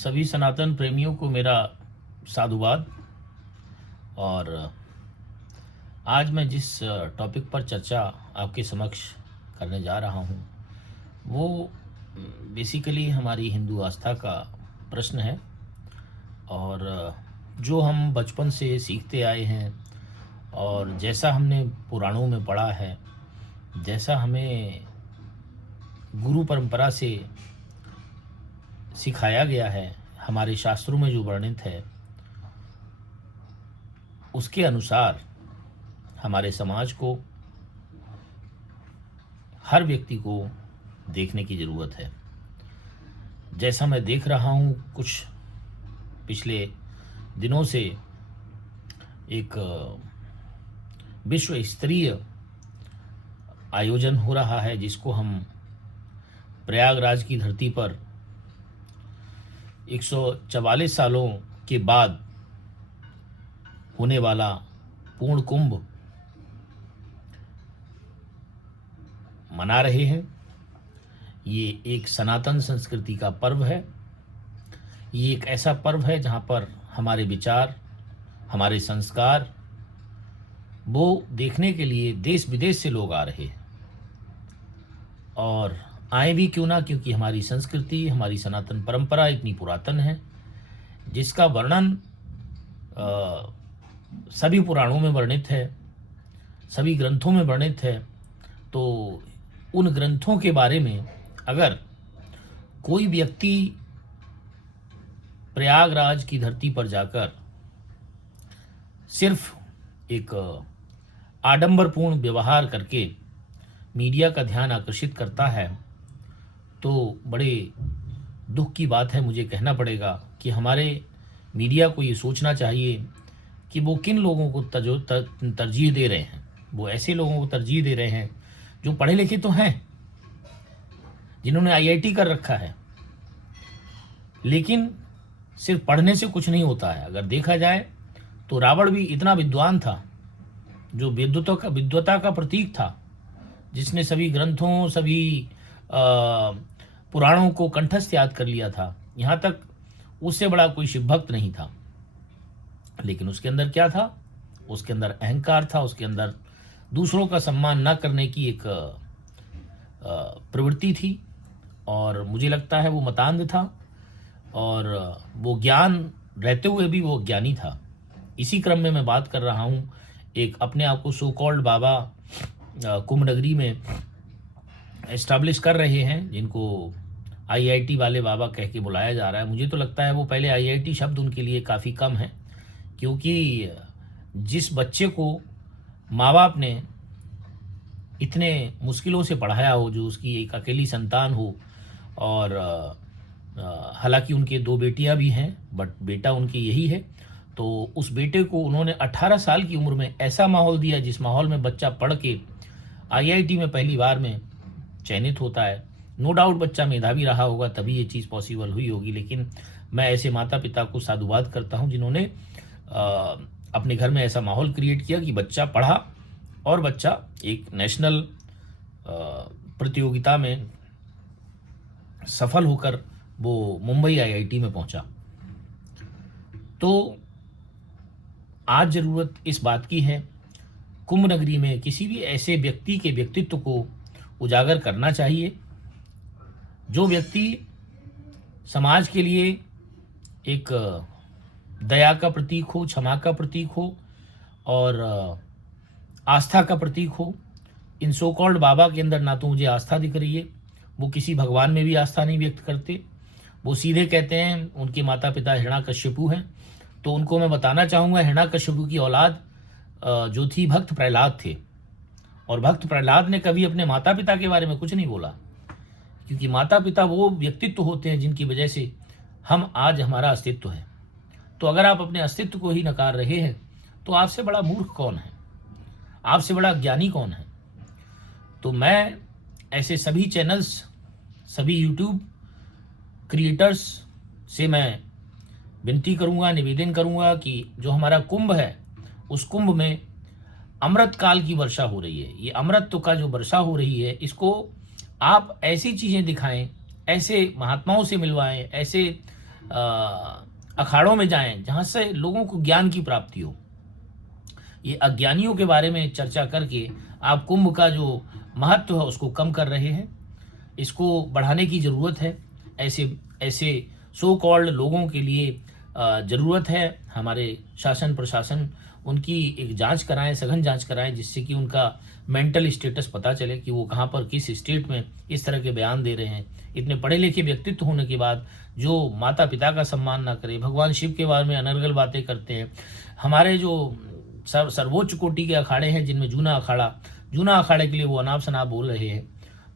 सभी सनातन प्रेमियों को मेरा साधुवाद। और आज मैं जिस टॉपिक पर चर्चा आपके समक्ष करने जा रहा हूँ वो बेसिकली हमारी हिंदू आस्था का प्रश्न है। और जो हम बचपन से सीखते आए हैं और जैसा हमने पुराणों में पढ़ा है, जैसा हमें गुरु परंपरा से सिखाया गया है, हमारे शास्त्रों में जो वर्णित है उसके अनुसार हमारे समाज को, हर व्यक्ति को देखने की ज़रूरत है। जैसा मैं देख रहा हूँ कुछ पिछले दिनों से एक विश्व स्तरीय आयोजन हो रहा है जिसको हम प्रयागराज की धरती पर 144 सालों के बाद होने वाला पूर्ण कुंभ मना रहे हैं। ये एक सनातन संस्कृति का पर्व है। ये एक ऐसा पर्व है जहाँ पर हमारे विचार, हमारे संस्कार वो देखने के लिए देश विदेश से लोग आ रहे हैं। और आए भी क्यों ना, क्योंकि हमारी संस्कृति, हमारी सनातन परंपरा इतनी पुरातन है जिसका वर्णन सभी पुराणों में वर्णित है, सभी ग्रंथों में वर्णित है। तो उन ग्रंथों के बारे में अगर कोई व्यक्ति प्रयागराज की धरती पर जाकर सिर्फ एक आडंबरपूर्ण व्यवहार करके मीडिया का ध्यान आकर्षित करता है तो बड़े दुख की बात है, मुझे कहना पड़ेगा कि हमारे मीडिया को ये सोचना चाहिए कि वो किन लोगों को तरजीह दे रहे हैं। वो ऐसे लोगों को तरजीह दे रहे हैं जो पढ़े लिखे तो हैं, जिन्होंने आईआईटी कर रखा है, लेकिन सिर्फ पढ़ने से कुछ नहीं होता है। अगर देखा जाए तो रावण भी इतना विद्वान था, जो विद्वता का प्रतीक था, जिसने सभी ग्रंथों, सभी पुराणों को कंठस्थ याद कर लिया था। यहाँ तक उससे बड़ा कोई शिव भक्त नहीं था। लेकिन उसके अंदर क्या था? उसके अंदर अहंकार था, उसके अंदर दूसरों का सम्मान न करने की एक प्रवृत्ति थी। और मुझे लगता है वो मतांध था और वो ज्ञान रहते हुए भी वो अज्ञानी था। इसी क्रम में मैं बात कर रहा हूँ एक अपने आप को सो कॉल्ड बाबा कुंभ नगरी में एस्टैब्लिश कर रहे हैं, जिनको आईआईटी वाले बाबा कह के बुलाया जा रहा है। मुझे तो लगता है वो पहले आईआईटी शब्द उनके लिए काफ़ी कम है, क्योंकि जिस बच्चे को माँ बाप ने इतने मुश्किलों से पढ़ाया हो, जो उसकी एक अकेली संतान हो, और हालांकि उनके 2 बेटियां भी हैं बट बेटा उनके यही है, तो उस बेटे को उन्होंने 18 साल की उम्र में ऐसा माहौल दिया जिस माहौल में बच्चा पढ़ के आईआईटी में पहली बार में चयनित होता है। नो डाउट बच्चा मेधावी रहा होगा, तभी ये चीज़ पॉसिबल हुई होगी। लेकिन मैं ऐसे माता पिता को साधुवाद करता हूँ जिन्होंने अपने घर में ऐसा माहौल क्रिएट किया कि बच्चा पढ़ा और बच्चा एक नेशनल प्रतियोगिता में सफल होकर वो मुंबई आईआईटी में पहुंचा। तो आज ज़रूरत इस बात की है, कुंभ नगरी में किसी भी ऐसे व्यक्ति के व्यक्तित्व को उजागर करना चाहिए जो व्यक्ति समाज के लिए एक दया का प्रतीक हो, क्षमा का प्रतीक हो और आस्था का प्रतीक हो। इन सो कॉल्ड बाबा के अंदर ना तो मुझे आस्था दिख रही है, वो किसी भगवान में भी आस्था नहीं व्यक्त करते। वो सीधे कहते हैं उनके माता पिता हिरण्याकश्यपु हैं, तो उनको मैं बताना चाहूँगा हिरण्याकश्यपु की औलाद जो थी भक्त प्रहलाद थे। और भक्त प्रहलाद ने कभी अपने माता पिता के बारे में कुछ नहीं बोला, क्योंकि माता पिता वो व्यक्तित्व होते हैं जिनकी वजह से हम आज हमारा अस्तित्व है। तो अगर आप अपने अस्तित्व को ही नकार रहे हैं तो आपसे बड़ा मूर्ख कौन है, आपसे बड़ा ज्ञानी कौन है? तो मैं ऐसे सभी चैनल्स, सभी यूट्यूब क्रिएटर्स से मैं विनती करूंगा, निवेदन करूंगा कि जो हमारा कुंभ है उस कुंभ में अमृत काल की वर्षा हो रही है। ये अमृत का जो वर्षा हो रही है, इसको आप ऐसी चीज़ें दिखाएं, ऐसे महात्माओं से मिलवाएं, ऐसे अखाड़ों में जाएं जहाँ से लोगों को ज्ञान की प्राप्ति हो। ये अज्ञानियों के बारे में चर्चा करके आप कुंभ का जो महत्व है उसको कम कर रहे हैं। इसको बढ़ाने की ज़रूरत है। ऐसे ऐसे सो कॉल्ड लोगों के लिए ज़रूरत है हमारे शासन प्रशासन उनकी एक जांच कराएं, सघन जांच कराएं, जिससे कि उनका मेंटल स्टेटस पता चले कि वो कहाँ पर किस स्टेट में इस तरह के बयान दे रहे हैं। इतने पढ़े लिखे व्यक्तित्व होने के बाद जो माता पिता का सम्मान ना करे, भगवान शिव के बारे में अनर्गल बातें करते हैं। हमारे जो सर्वोच्च कोटि के अखाड़े हैं जिनमें जूना अखाड़े के लिए वो अनाप शनाप बोल रहे हैं,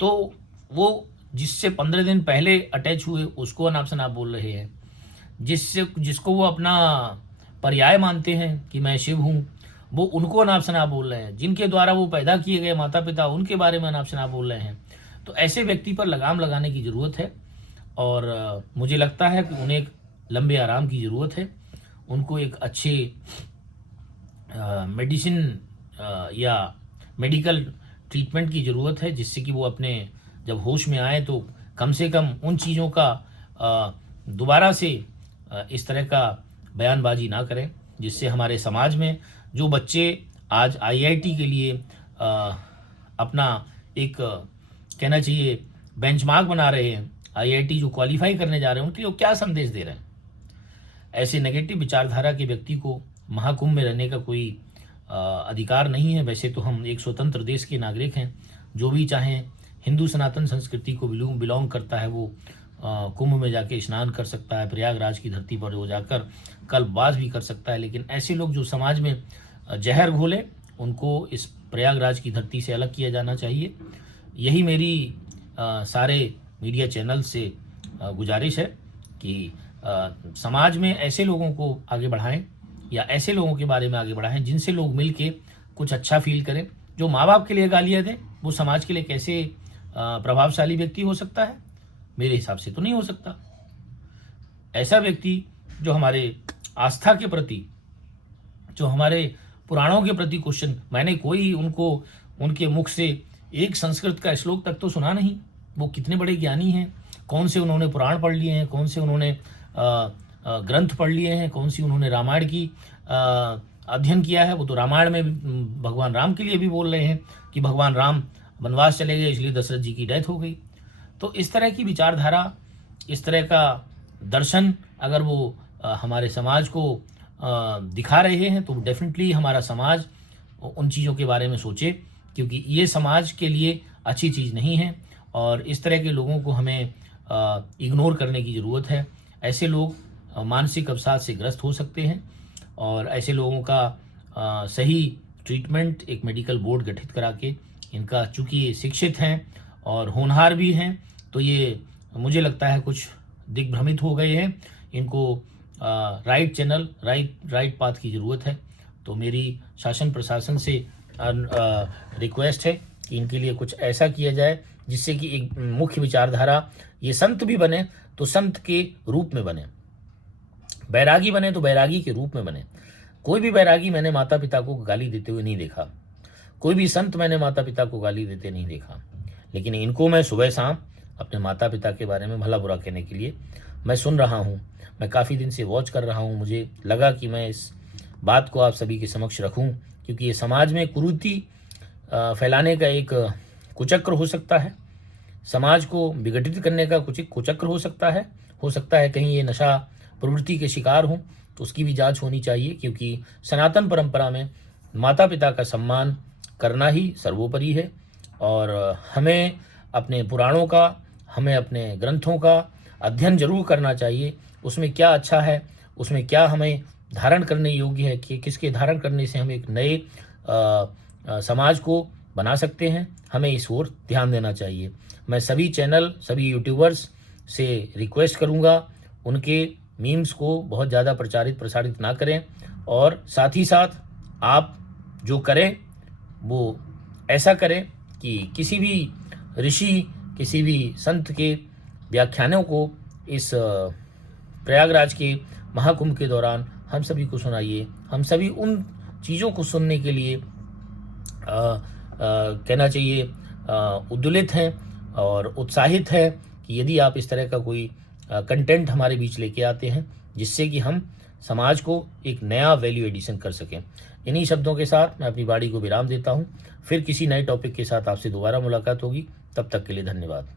तो वो जिससे 15 दिन पहले अटैच हुए उसको अनाप शनाप बोल रहे हैं। जिसको वो अपना पर्याय मानते हैं कि मैं शिव हूँ, वो उनको अनाप शनाप बोल रहे हैं। जिनके द्वारा वो पैदा किए गए माता पिता उनके बारे में अनाप शनाप बोल रहे हैं। तो ऐसे व्यक्ति पर लगाम लगाने की ज़रूरत है और मुझे लगता है कि उन्हें एक लंबे आराम की ज़रूरत है। उनको एक अच्छे मेडिसिन या मेडिकल ट्रीटमेंट की ज़रूरत है, जिससे कि वो अपने जब होश में आए तो कम से कम उन चीज़ों का दोबारा से इस तरह का बयानबाजी ना करें, जिससे हमारे समाज में जो बच्चे आज आईआईटी के लिए अपना एक कहना चाहिए बेंचमार्क बना रहे हैं, आईआईटी जो क्वालिफाई करने जा रहे हैं, उनके लिए क्या संदेश दे रहे हैं। ऐसे नेगेटिव विचारधारा के व्यक्ति को महाकुंभ में रहने का कोई अधिकार नहीं है। वैसे तो हम एक स्वतंत्र देश के नागरिक हैं। जो भी चाहें हिंदू सनातन संस्कृति को बिलोंग करता है वो कुंभ में जाके स्नान कर सकता है, प्रयागराज की धरती पर वो जाकर कल्पवास भी कर सकता है। लेकिन ऐसे लोग जो समाज में जहर घोले उनको इस प्रयागराज की धरती से अलग किया जाना चाहिए। यही मेरी सारे मीडिया चैनल से गुजारिश है कि समाज में ऐसे लोगों को आगे बढ़ाएं या ऐसे लोगों के बारे में आगे बढ़ाएं जिनसे लोग मिल के कुछ अच्छा फील करें। जो माँ बाप के लिए गालियाँ दें वो समाज के लिए कैसे प्रभावशाली व्यक्ति हो सकता है? मेरे हिसाब से तो नहीं हो सकता। ऐसा व्यक्ति जो हमारे आस्था के प्रति, जो हमारे पुराणों के प्रति क्वेश्चन, मैंने कोई उनके मुख से एक संस्कृत का श्लोक तक तो सुना नहीं। वो कितने बड़े ज्ञानी हैं, कौन से उन्होंने पुराण पढ़ लिए हैं, कौन से उन्होंने ग्रंथ पढ़ लिए हैं, कौन सी उन्होंने रामायण की अध्ययन किया है। वो तो रामायण में भगवान राम के लिए भी बोल रहे हैं कि भगवान राम वनवास चले गए इसलिए दशरथ जी की डेथ हो गई। तो इस तरह की विचारधारा, इस तरह का दर्शन अगर वो हमारे समाज को दिखा रहे हैं तो डेफिनेटली हमारा समाज उन चीज़ों के बारे में सोचे, क्योंकि ये समाज के लिए अच्छी चीज़ नहीं है और इस तरह के लोगों को हमें इग्नोर करने की ज़रूरत है। ऐसे लोग मानसिक अवसाद से ग्रस्त हो सकते हैं और ऐसे लोगों का सही ट्रीटमेंट एक मेडिकल बोर्ड गठित करा के, इनका चूँकि ये शिक्षित हैं और होनहार भी हैं, तो ये मुझे लगता है कुछ दिग्भ्रमित हो गए हैं। इनको राइट चैनल, राइट पाथ की ज़रूरत है। तो मेरी शासन प्रशासन से रिक्वेस्ट है कि इनके लिए कुछ ऐसा किया जाए जिससे कि एक मुख्य विचारधारा, ये संत भी बने तो संत के रूप में बने, बैरागी बने तो बैरागी के रूप में बने। कोई भी बैरागी मैंने माता पिता को गाली देते हुए नहीं देखा, कोई भी संत मैंने माता पिता को गाली देते नहीं देखा। लेकिन इनको मैं सुबह शाम अपने माता पिता के बारे में भला बुरा कहने के लिए मैं सुन रहा हूँ। मैं काफ़ी दिन से वॉच कर रहा हूँ। मुझे लगा कि मैं इस बात को आप सभी के समक्ष रखूँ, क्योंकि ये समाज में कुरीति फैलाने का एक कुचक्र हो सकता है, समाज को विघटित करने का कुछ कुचक्र हो सकता है कहीं ये नशा प्रवृत्ति के शिकार हों, तो उसकी भी जांच होनी चाहिए। क्योंकि सनातन परंपरा में माता पिता का सम्मान करना ही सर्वोपरि है और हमें अपने पुराणों का, हमें अपने ग्रंथों का अध्ययन जरूर करना चाहिए। उसमें क्या अच्छा है, उसमें क्या हमें धारण करने योग्य है, कि किसके धारण करने से हम एक नए समाज को बना सकते हैं, हमें इस ओर ध्यान देना चाहिए। मैं सभी चैनल, सभी यूट्यूबर्स से रिक्वेस्ट करूंगा उनके मीम्स को बहुत ज़्यादा प्रसारित ना करें और साथ ही साथ आप जो करें वो ऐसा करें कि किसी भी ऋषि, किसी भी संत के व्याख्यानों को इस प्रयागराज के महाकुंभ के दौरान हम सभी को सुनाइए। हम सभी उन चीज़ों को सुनने के लिए कहना चाहिए उद्दुलित हैं और उत्साहित हैं कि यदि आप इस तरह का कोई कंटेंट हमारे बीच लेके आते हैं, जिससे कि हम समाज को एक नया वैल्यू एडिशन कर सकें। इन्हीं शब्दों के साथ मैं अपनी वाणी को विराम देता हूँ। फिर किसी नए टॉपिक के साथ आपसे दोबारा मुलाकात होगी। तब तक के लिए धन्यवाद।